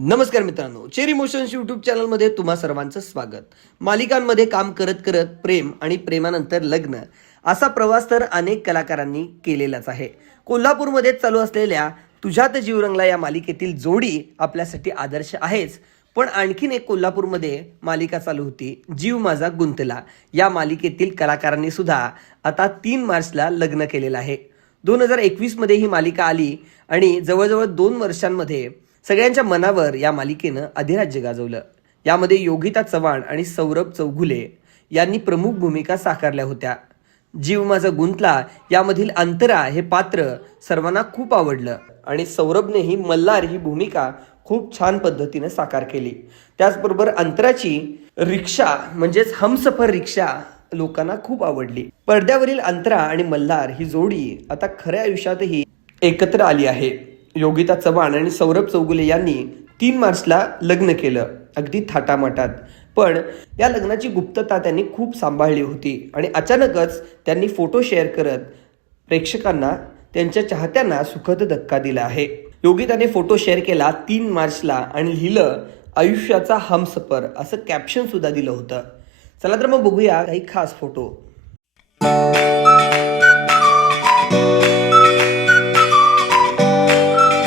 नमस्कार मित्रांनो cherry motions YouTube चॅनलमध्ये तुम्हा सर्वांचं स्वागत. मालिकांमध्ये काम करत करत प्रेम आणि प्रेमानंतर लग्न असा प्रवास तर अनेक कलाकारांनी केलेलाच आहे. कोल्हापूरमध्ये चालू असलेल्या तुझ्यात जीवरंगला या मालिकेतील जोडी आपल्यासाठी आदर्श आहेच. पण आणखीन एक कोल्हापूरमध्ये मालिका चालू होती जीव माझा गुंतला. या मालिकेतील कलाकारांनी सुद्धा आता तीन मार्चला लग्न केलेलं आहे. दोन हजार एकवीसमध्ये ही मालिका आली आणि जवळजवळ दोन वर्षांमध्ये सगळ्यांच्या मनावर या मालिकेनं अधिराज्य गाजवलं. यामध्ये योगिता चव्हाण आणि सौरभ चौघुले यांनी प्रमुख भूमिका साकारल्या होत्या. जीव माझा गुंतला यामधील अंतरा हे पात्र सर्वांना खूप आवडलं आणि सौरभनेही मल्हार ही भूमिका खूप छान पद्धतीने साकार केली. त्याचबरोबर अंतराची रिक्षा म्हणजेच हमसफर रिक्षा लोकांना खूप आवडली. पडद्यावरील अंतरा आणि मल्हार ही जोडी आता खऱ्या आयुष्यातही एकत्र आली आहे. योगिता चव्हाण आणि सौरभ चौगुले यांनी तीन मार्चला लग्न केलं अगदी थाटामाटात. पण या लग्नाची गुप्तता त्यांनी खूप सांभाळली होती आणि अचानकच त्यांनी फोटो शेअर करत प्रेक्षकांना त्यांच्या चाहत्यांना सुखद धक्का दिला आहे. योगिताने फोटो शेअर केला तीन मार्चला आणि लिहिलं आयुष्याचा हमसफर असं कॅप्शन सुद्धा दिलं होतं. चला तर मग बघूया काही खास फोटो.